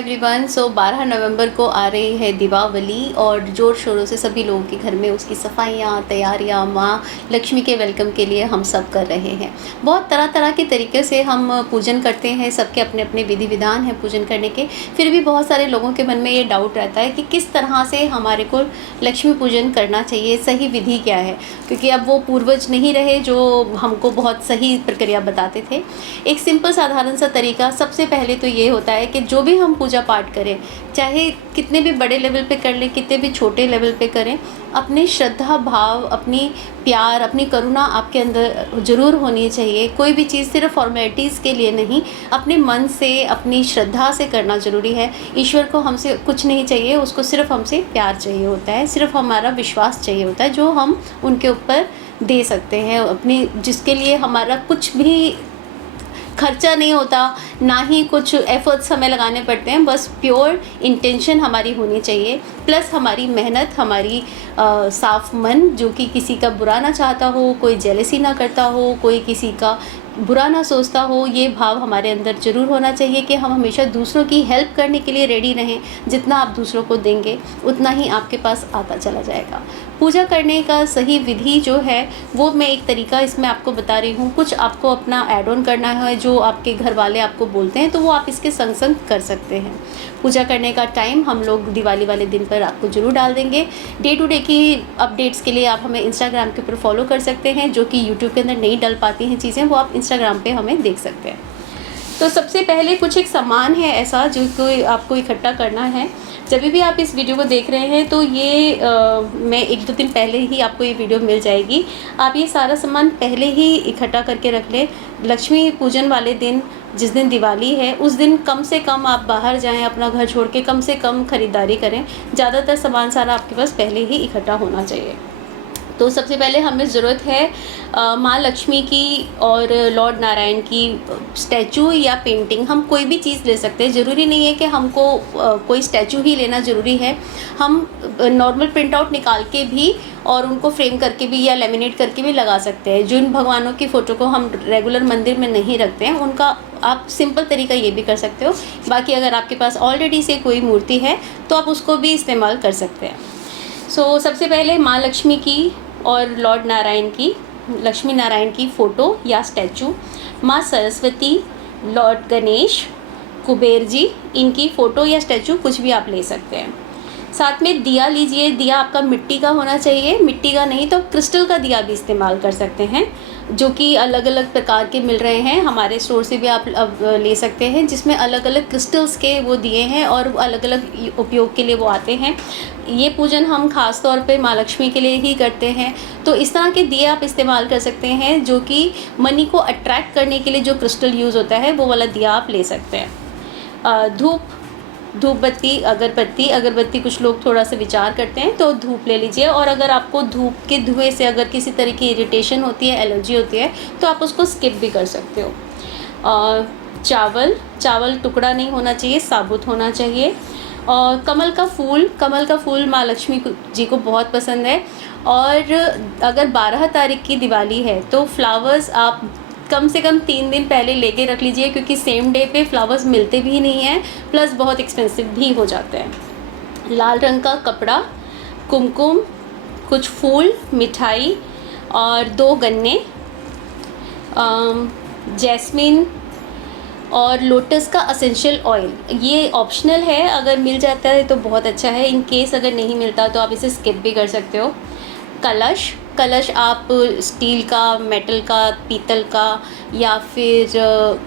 Everyone. 12 नवंबर को आ रही है दीपावली और ज़ोर शोरों से सभी लोगों के घर में उसकी सफाइयाँ तैयारियाँ माँ लक्ष्मी के वेलकम के लिए हम सब कर रहे हैं। बहुत तरह तरह के तरीके से हम पूजन करते हैं, सबके अपने अपने विधि विधान हैं पूजन करने के। फिर भी बहुत सारे लोगों के मन में ये डाउट रहता है कि किस तरह से हमारे को लक्ष्मी पूजन करना चाहिए, सही विधि क्या है, क्योंकि अब वो पूर्वज नहीं रहे जो हमको बहुत सही प्रक्रिया बताते थे। एक सिंपल साधारण सा तरीका सबसे पहले तो ये होता है कि जो भी हम पूजा पाठ करें, चाहे कितने भी बड़े लेवल पे कर लें, कितने भी छोटे लेवल पे करें, अपनी श्रद्धा भाव, अपनी प्यार, अपनी करुणा आपके अंदर ज़रूर होनी चाहिए। कोई भी चीज़ सिर्फ फॉर्मेलिटीज़ के लिए नहीं, अपने मन से, अपनी श्रद्धा से करना ज़रूरी है। ईश्वर को हमसे कुछ नहीं चाहिए, उसको सिर्फ हमसे प्यार चाहिए होता है, सिर्फ हमारा विश्वास चाहिए होता है जो हम उनके ऊपर दे सकते हैं, अपनी जिसके लिए हमारा कुछ भी खर्चा नहीं होता, ना ही कुछ एफर्ट्स हमें लगाने पड़ते हैं। बस प्योर इंटेंशन हमारी होनी चाहिए, प्लस हमारी मेहनत, हमारी साफ मन, जो कि किसी का बुरा ना चाहता हो, कोई जेलसी ना करता हो, कोई किसी का बुरा ना सोचता हो। ये भाव हमारे अंदर ज़रूर होना चाहिए कि हम हमेशा दूसरों की हेल्प करने के लिए रेडी रहें। जितना आप दूसरों को देंगे उतना ही आपके पास आता चला जाएगा। पूजा करने का सही विधि जो है वो मैं एक तरीका इसमें आपको बता रही हूँ। कुछ आपको अपना ऐड ऑन करना है जो आपके घर वाले आपको बोलते हैं, तो वो आप इसके संग संग कर सकते हैं। पूजा करने का टाइम हम लोग दिवाली वाले दिन पर आपको ज़रूर डाल देंगे। डे टू डे की अपडेट्स के लिए आप हमें इंस्टाग्राम के ऊपर फॉलो कर सकते हैं, जो कि यूट्यूब के अंदर नहीं डल पाती हैं चीज़ें, वो आप इंस्टाग्राम पे हमें देख सकते हैं। तो सबसे पहले कुछ एक सामान है ऐसा जो कोई आपको इकट्ठा करना है। जब भी आप इस वीडियो को देख रहे हैं तो ये मैं 1-2 दिन पहले ही आपको ये वीडियो मिल जाएगी। आप ये सारा सामान पहले ही इकट्ठा करके रख लें। लक्ष्मी पूजन वाले दिन, जिस दिन दिवाली है, उस दिन कम से कम आप बाहर जाएं, अपना घर छोड़ के कम से कम ख़रीदारी करें। ज़्यादातर सामान सारा आपके पास पहले ही इकट्ठा होना चाहिए। तो सबसे पहले हमें ज़रूरत है माँ लक्ष्मी की और लॉर्ड नारायण की स्टैचू या पेंटिंग। हम कोई भी चीज़ ले सकते हैं, ज़रूरी नहीं है कि हमको कोई स्टैचू ही लेना ज़रूरी है। हम नॉर्मल प्रिंट आउट निकाल के भी और उनको फ्रेम करके भी या लेमिनेट करके भी लगा सकते हैं। जिन भगवानों की फ़ोटो को हम रेगुलर मंदिर में नहीं रखते हैं, उनका आप सिंपल तरीका ये भी कर सकते हो। बाकी अगर आपके पास ऑलरेडी से कोई मूर्ति है तो आप उसको भी इस्तेमाल कर सकते हैं। सबसे पहले माँ लक्ष्मी की और लॉर्ड नारायण की, लक्ष्मी नारायण की फ़ोटो या स्टैचू, माँ सरस्वती, लॉर्ड गणेश, कुबेर जी, इनकी फ़ोटो या स्टैचू कुछ भी आप ले सकते हैं। साथ में दिया लीजिए। दिया आपका मिट्टी का होना चाहिए, मिट्टी का नहीं तो क्रिस्टल का दिया भी इस्तेमाल कर सकते हैं, जो कि अलग अलग प्रकार के मिल रहे हैं। हमारे स्टोर से भी आप अब ले सकते हैं, जिसमें अलग अलग क्रिस्टल्स के वो दिए हैं और अलग अलग उपयोग के लिए वो आते हैं। ये पूजन हम ख़ास तौर पे माँ लक्ष्मी के लिए ही करते हैं। तो इस तरह के दिए आप इस्तेमाल कर सकते हैं, जो कि मनी को अट्रैक्ट करने के लिए जो क्रिस्टल यूज़ होता है वो वाला दिया आप ले सकते हैं। धूप बत्ती, अगरबत्ती कुछ लोग थोड़ा सा विचार करते हैं तो धूप ले लीजिए। और अगर आपको धूप के धुएं से अगर किसी तरह की इरिटेशन होती है, एलर्जी होती है, तो आप उसको स्किप भी कर सकते हो। चावल टुकड़ा नहीं होना चाहिए, साबुत होना चाहिए। और कमल का फूल माँ लक्ष्मी जी को बहुत पसंद है। और अगर 12 तारीख की दिवाली है तो फ्लावर्स आप कम से कम 3 दिन पहले लेके रख लीजिए, क्योंकि सेम डे पे फ्लावर्स मिलते भी नहीं हैं, प्लस बहुत एक्सपेंसिव भी हो जाते हैं। लाल रंग का कपड़ा, कुमकुम, कुछ फूल, मिठाई और 2 गन्ने, जैस्मिन और लोटस का एसेंशियल ऑयल। ये ऑप्शनल है, अगर मिल जाता है तो बहुत अच्छा है। इन केस अगर नहीं मिलता तो आप इसे स्किप भी कर सकते हो। कलश आप स्टील का, मेटल का, पीतल का या फिर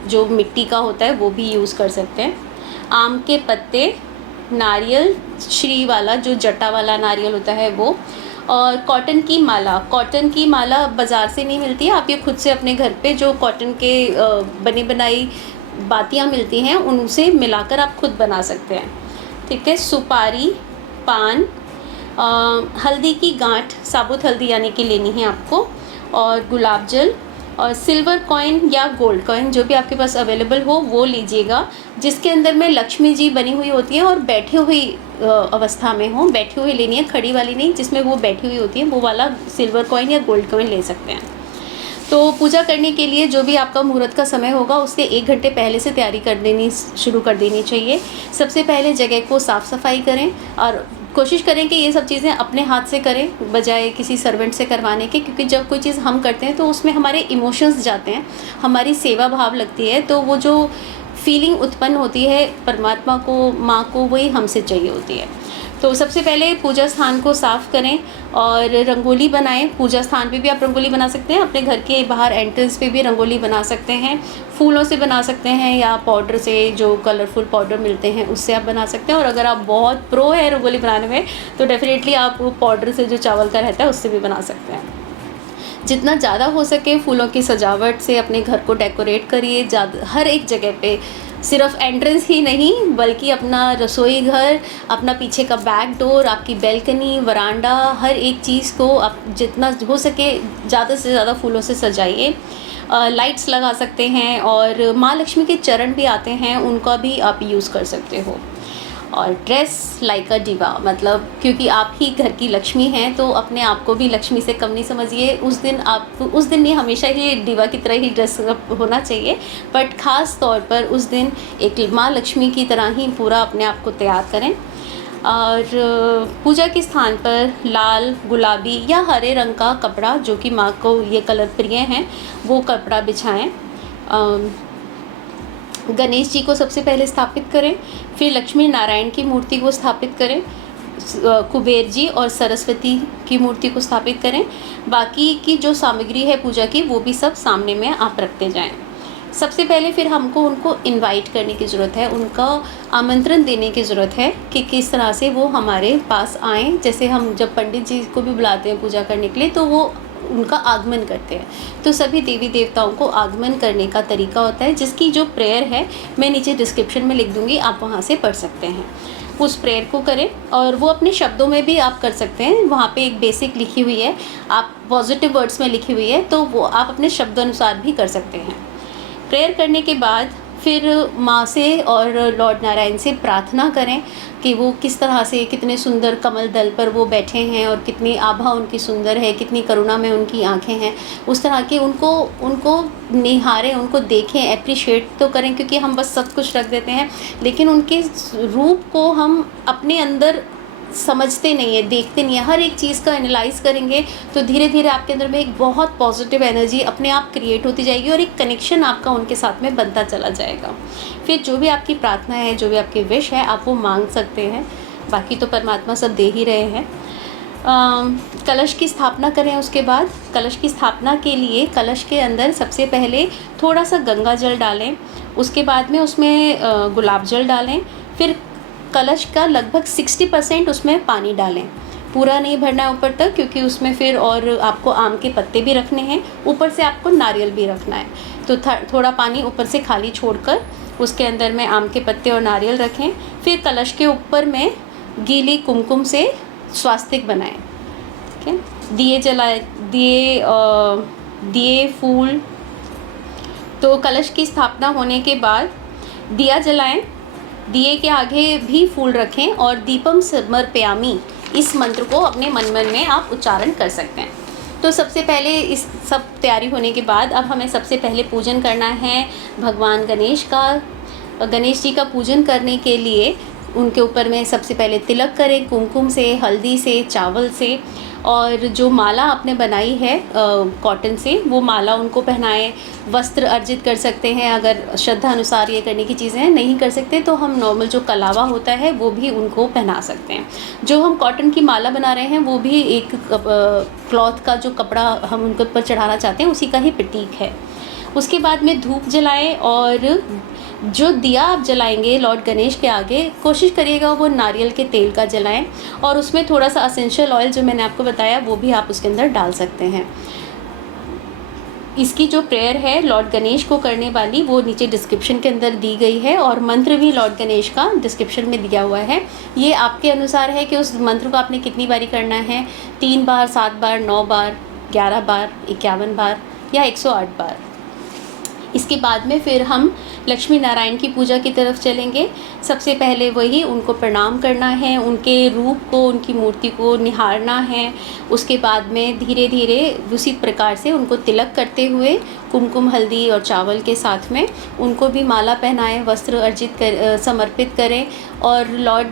जो मिट्टी का होता है वो भी यूज़ कर सकते हैं। आम के पत्ते, नारियल श्री वाला जो जटा वाला नारियल होता है वो, और कॉटन की माला बाज़ार से नहीं मिलती है, आप ये खुद से अपने घर पे जो कॉटन के बनी बनाई बातियाँ मिलती हैं उनसे मिलाकर आप खुद बना सकते हैं। ठीक है। सुपारी, पान, हल्दी की गांठ, साबुत हल्दी यानी कि लेनी है आपको, और गुलाब जल और सिल्वर कॉइन या गोल्ड कॉइन, जो भी आपके पास अवेलेबल हो वो लीजिएगा, जिसके अंदर में लक्ष्मी जी बनी हुई होती हैं और बैठी हुई अवस्था में हो। बैठी हुई लेनी है, खड़ी वाली नहीं, जिसमें वो बैठी हुई होती है, वो वाला सिल्वर कॉइन या गोल्ड कॉइन ले सकते हैं। तो पूजा करने के लिए जो भी आपका मुहूर्त का समय होगा उससे 1 घंटे पहले से तैयारी कर देनी शुरू कर देनी चाहिए। सबसे पहले जगह को साफ़ सफाई करें और कोशिश करें कि ये सब चीज़ें अपने हाथ से करें बजाय किसी सर्वेंट से करवाने के, क्योंकि जब कोई चीज़ हम करते हैं तो उसमें हमारे इमोशंस जाते हैं, हमारी सेवा भाव लगती है, तो वो जो फीलिंग उत्पन्न होती है परमात्मा को, माँ को, वही हमसे चाहिए होती है। तो सबसे पहले पूजा स्थान को साफ़ करें और रंगोली बनाएं। पूजा स्थान पे भी आप रंगोली बना सकते हैं, अपने घर के बाहर एंट्रेंस पे भी रंगोली बना सकते हैं, फूलों से बना सकते हैं या पाउडर से, जो कलरफुल पाउडर मिलते हैं उससे आप बना सकते हैं। और अगर आप बहुत प्रो है रंगोली बनाने में तो डेफिनेटली आप वो पाउडर से जो चावल का रहता है उससे भी बना सकते हैं। जितना ज़्यादा हो सके फूलों की सजावट से अपने घर को डेकोरेट करिए। हर एक जगह पे, सिर्फ एंट्रेंस ही नहीं बल्कि अपना रसोई घर, अपना पीछे का बैक डोर, आपकी बैल्कनी, वरांडा, हर एक चीज़ को आप जितना हो सके ज़्यादा से ज़्यादा फूलों से सजाइए। लाइट्स लगा सकते हैं और माँ लक्ष्मी के चरण भी आते हैं, उनका भी आप यूज़ कर सकते हो। और ड्रेस लाइक अ डिवा, मतलब क्योंकि आप ही घर की लक्ष्मी हैं तो अपने आप को भी लक्ष्मी से कम नहीं समझिए। उस दिन नहीं, हमेशा ही डिवा की तरह ही ड्रेस होना चाहिए, बट ख़ास तौर पर उस दिन एक माँ लक्ष्मी की तरह ही पूरा अपने आप को तैयार करें। और पूजा के स्थान पर लाल, गुलाबी या हरे रंग का कपड़ा, जो कि माँ को ये कलर प्रिय हैं, वो कपड़ा बिछाएं। गणेश जी को सबसे पहले स्थापित करें, फिर लक्ष्मी नारायण की मूर्ति को स्थापित करें, कुबेर जी और सरस्वती की मूर्ति को स्थापित करें। बाकी की जो सामग्री है पूजा की वो भी सब सामने में आप रखते जाएं। सबसे पहले फिर हमको उनको इनवाइट करने की ज़रूरत है, उनका आमंत्रण देने की ज़रूरत है कि किस तरह से वो हमारे पास आएँ। जैसे हम जब पंडित जी को भी बुलाते हैं पूजा करने के लिए तो वो उनका आगमन करते हैं, तो सभी देवी देवताओं को आगमन करने का तरीका होता है, जिसकी जो प्रेयर है मैं नीचे डिस्क्रिप्शन में लिख दूँगी, आप वहाँ से पढ़ सकते हैं। उस प्रेयर को करें और वो अपने शब्दों में भी आप कर सकते हैं, वहाँ पे एक बेसिक लिखी हुई है, आप पॉजिटिव वर्ड्स में लिखी हुई है, तो वो आप अपने शब्द अनुसार भी कर सकते हैं। प्रेयर करने के बाद फिर माँ से और लॉर्ड नारायण से प्रार्थना करें कि वो किस तरह से, कितने सुंदर कमल दल पर वो बैठे हैं और कितनी आभा उनकी सुंदर है, कितनी करुणा में उनकी आंखें हैं, उस तरह के उनको निहारें, उनको देखें, एप्रिशिएट तो करें, क्योंकि हम बस सब कुछ रख देते हैं लेकिन उनके रूप को हम अपने अंदर समझते नहीं है, देखते नहीं है। हर एक चीज़ का एनालाइज करेंगे तो धीरे धीरे आपके अंदर में एक बहुत पॉजिटिव एनर्जी अपने आप क्रिएट होती जाएगी और एक कनेक्शन आपका उनके साथ में बनता चला जाएगा। फिर जो भी आपकी प्रार्थना है, जो भी आपकी विश है, आप वो मांग सकते हैं, बाकी तो परमात्मा सब दे ही रहे हैं। कलश की स्थापना करें। उसके बाद कलश की स्थापना के लिए कलश के अंदर सबसे पहले थोड़ा सा गंगा जल डालें, उसके बाद में उसमें गुलाब जल डालें, फिर कलश का लगभग 60% उसमें पानी डालें। पूरा नहीं भरना है ऊपर तक, क्योंकि उसमें फिर और आपको आम के पत्ते भी रखने हैं, ऊपर से आपको नारियल भी रखना है, तो थोड़ा पानी ऊपर से खाली छोड़कर उसके अंदर में आम के पत्ते और नारियल रखें। फिर कलश के ऊपर में गीली कुमकुम से स्वास्तिक बनाएं। ठीक है, दिए जलाए, दिए फूल। तो कलश की स्थापना होने के बाद दिया जलाएं, दिए के आगे भी फूल रखें और दीपम समर्पयामि, इस मंत्र को अपने मन में आप उच्चारण कर सकते हैं। तो सबसे पहले इस सब तैयारी होने के बाद अब हमें सबसे पहले पूजन करना है भगवान गणेश का। गणेश जी का पूजन करने के लिए उनके ऊपर में सबसे पहले तिलक करें, कुमकुम से, हल्दी से, चावल से, और जो माला आपने बनाई है कॉटन से, वो माला उनको पहनाएं। वस्त्र अर्जित कर सकते हैं, अगर श्रद्धा अनुसार ये करने की चीज़ें नहीं कर सकते तो हम नॉर्मल जो कलावा होता है वो भी उनको पहना सकते हैं। जो हम कॉटन की माला बना रहे हैं वो भी एक क्लॉथ का जो कपड़ा हम उनके ऊपर चढ़ाना चाहते हैं उसी का ही प्रतीक है। उसके बाद में धूप जलाएं और जो दिया आप जलाएंगे लॉर्ड गणेश के आगे, कोशिश करिएगा वो नारियल के तेल का जलाएं और उसमें थोड़ा सा असेंशियल ऑयल जो मैंने आपको बताया वो भी आप उसके अंदर डाल सकते हैं। इसकी जो प्रेयर है लॉर्ड गणेश को करने वाली वो नीचे डिस्क्रिप्शन के अंदर दी गई है और मंत्र भी लॉर्ड गणेश का डिस्क्रिप्शन में दिया हुआ है। ये आपके अनुसार है कि उस मंत्र को आपने कितनी बारी करना है, 3 बार, 7 बार, 9 बार, 11 बार, 51 बार या 108 बार। इसके बाद में फिर हम लक्ष्मी नारायण की पूजा की तरफ चलेंगे। सबसे पहले वही उनको प्रणाम करना है, उनके रूप को, उनकी मूर्ति को निहारना है। उसके बाद में धीरे धीरे उसी प्रकार से उनको तिलक करते हुए कुमकुम, हल्दी और चावल के साथ में उनको भी माला पहनाएं, वस्त्र समर्पित करें और लॉर्ड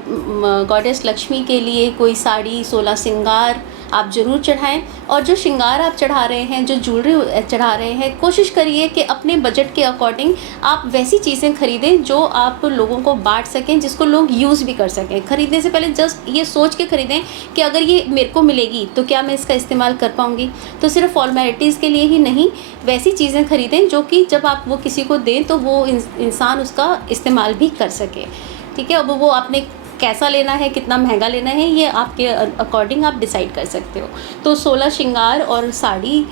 गॉडेस लक्ष्मी के लिए कोई साड़ी, 16 श्रृंगार आप ज़रूर चढ़ाएं। और जो श्रृंगार आप चढ़ा रहे हैं, जो ज्वेलरी चढ़ा रहे हैं, कोशिश करिए कि अपने बजट के अकॉर्डिंग आप वैसी चीज़ें खरीदें जो आप लोगों को बांट सकें, जिसको लोग यूज़ भी कर सकें। खरीदने से पहले जस्ट ये सोच के खरीदें कि अगर ये मेरे को मिलेगी तो क्या मैं इसका इस्तेमाल कर पाऊँगी। तो सिर्फ फॉर्मेलिटीज़ के लिए ही नहीं, वैसी चीज़ें खरीदें जो कि जब आप वो किसी को दें तो वो इंसान उसका इस्तेमाल भी कर सके। ठीक है, अब वो आपने कैसा लेना है, कितना महंगा लेना है, ये आपके अकॉर्डिंग आप डिसाइड कर सकते हो। तो 16 श्रृंगार और साड़ी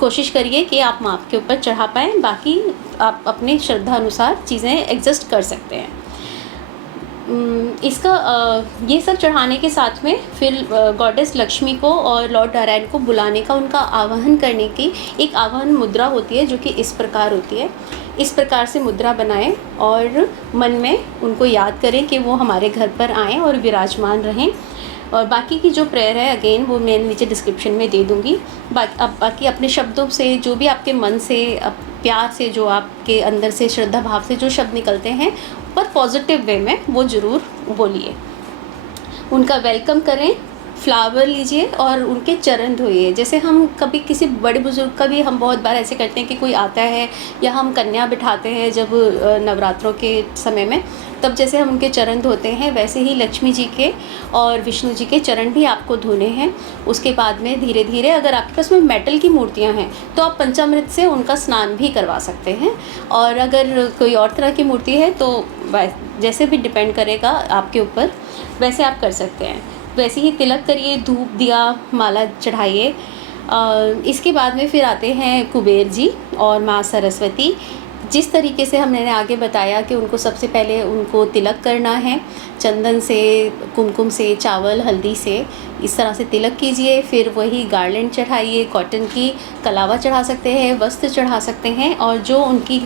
कोशिश करिए कि आप माप के ऊपर चढ़ा पाएँ, बाकी आप अपने श्रद्धा अनुसार चीज़ें एडजस्ट कर सकते हैं। इसका ये सब चढ़ाने के साथ में फिर गॉडेस लक्ष्मी को और लॉर्ड नारायण को बुलाने का, उनका आवाहन करने की एक आवाहन मुद्रा होती है जो कि इस प्रकार होती है। इस प्रकार से मुद्रा बनाएं और मन में उनको याद करें कि वो हमारे घर पर आएँ और विराजमान रहें। और बाकी की जो प्रेयर है अगेन वो मैं नीचे डिस्क्रिप्शन में दे दूँगी। बाकी अपने शब्दों से, जो भी आपके मन से, प्यार से, जो आपके अंदर से श्रद्धा भाव से जो शब्द निकलते हैं, पर पॉजिटिव वे में वो ज़रूर बोलिए। उनका वेलकम करें, फ्लावर लीजिए और उनके चरण धोइए। जैसे हम कभी किसी बड़े बुजुर्ग का भी हम बहुत बार ऐसे करते हैं कि कोई आता है या हम कन्या बिठाते हैं जब नवरात्रों के समय में, तब जैसे हम उनके चरण धोते हैं, वैसे ही लक्ष्मी जी के और विष्णु जी के चरण भी आपको धोने हैं। उसके बाद में धीरे धीरे, अगर आपके पास में मेटल की मूर्तियां हैं तो आप पंचामृत से उनका स्नान भी करवा सकते हैं, और अगर कोई और तरह की मूर्ति है तो जैसे भी डिपेंड करेगा आपके ऊपर, वैसे आप कर सकते हैं। वैसे ही तिलक करिए, धूप दिया, माला चढ़ाइए। इसके बाद में फिर आते हैं कुबेर जी और माँ सरस्वती। जिस तरीके से हमने आगे बताया कि उनको सबसे पहले उनको तिलक करना है, चंदन से, कुमकुम से, चावल, हल्दी से, इस तरह से तिलक कीजिए। फिर वही गार्लैंड चढ़ाइए, कॉटन की कलावा चढ़ा सकते हैं, वस्त्र चढ़ा सकते हैं, और जो उनकी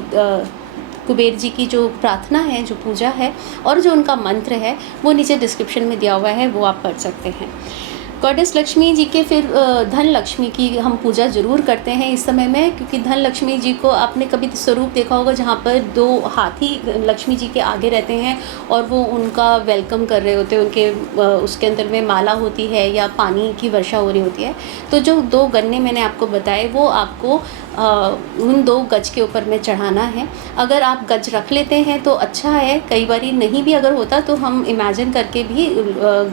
कुबेर जी की जो प्रार्थना है, जो पूजा है और जो उनका मंत्र है, वो नीचे डिस्क्रिप्शन में दिया हुआ है, वो आप पढ़ सकते हैं। गॉडेस लक्ष्मी जी के फिर धन लक्ष्मी की हम पूजा ज़रूर करते हैं इस समय में, क्योंकि धन लक्ष्मी जी को आपने कभी स्वरूप देखा होगा जहाँ पर 2 हाथी लक्ष्मी जी के आगे रहते हैं और वो उनका वेलकम कर रहे होते हैं। उनके उसके अंदर में माला होती है या पानी की वर्षा हो रही होती है। तो जो 2 गन्ने मैंने आपको बताए वो आपको उन 2 गज के ऊपर में चढ़ाना है। अगर आप गज रख लेते हैं तो अच्छा है, कई बार नहीं भी अगर होता तो हम इमेजिन करके भी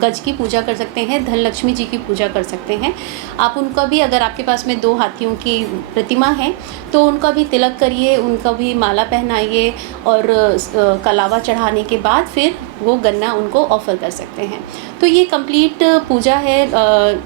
गज की पूजा कर सकते हैं, धन लक्ष्मी जी की पूजा कर सकते हैं। आप उनका भी, अगर आपके पास में 2 हाथियों की प्रतिमा है तो उनका भी तिलक करिए, उनका भी माला पहनाइए, और कलावा चढ़ाने के बाद फिर वो गन्ना उनको ऑफ़र कर सकते हैं। तो ये कंप्लीट पूजा है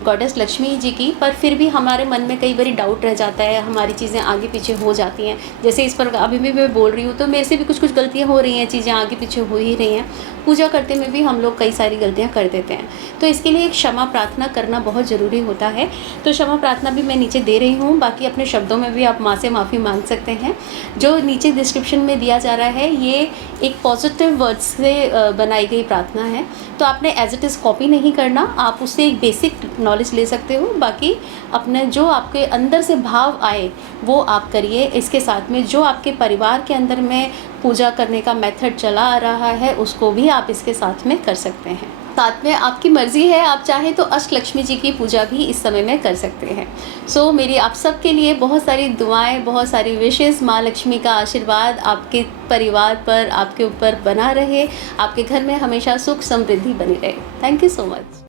गॉडेस लक्ष्मी जी की। पर फिर भी हमारे मन में कई बार डाउट रह जाता है, हमारी चीज़ें आगे पीछे हो जाती हैं। जैसे इस पर अभी भी मैं बोल रही हूँ तो मेरे से भी कुछ गलतियाँ हो रही हैं, चीज़ें आगे पीछे हो ही रही हैं। पूजा करते में भी हम लोग कई सारी गलतियाँ कर देते हैं, तो इसके लिए एक क्षमा प्रार्थना करना बहुत ज़रूरी होता है। तो क्षमा प्रार्थना भी मैं नीचे दे रही हूँ, बाकी अपने शब्दों में भी आप माँ से माफ़ी मांग सकते हैं। जो नीचे डिस्क्रिप्शन में दिया जा रहा है ये एक पॉजिटिव वर्ड्स से बनाई गई प्रार्थना है, तो आपने एज इट इज़ कॉपी नहीं करना, आप उससे एक बेसिक नॉलेज ले सकते हो। बाकी अपने जो आपके अंदर से भाव आए वो आप करिए। इसके साथ में जो आपके परिवार के अंदर में पूजा करने का मेथड चला आ रहा है उसको भी आप इसके साथ में कर सकते हैं। साथ में आपकी मर्ज़ी है, आप चाहें तो अष्टलक्ष्मी जी की पूजा भी इस समय में कर सकते हैं। सो मेरी आप सब के लिए बहुत सारी दुआएं, बहुत सारी विशेज़, माँ लक्ष्मी का आशीर्वाद आपके परिवार पर, आपके ऊपर बना रहे, आपके घर में हमेशा सुख समृद्धि बनी रहे। Thank you so much.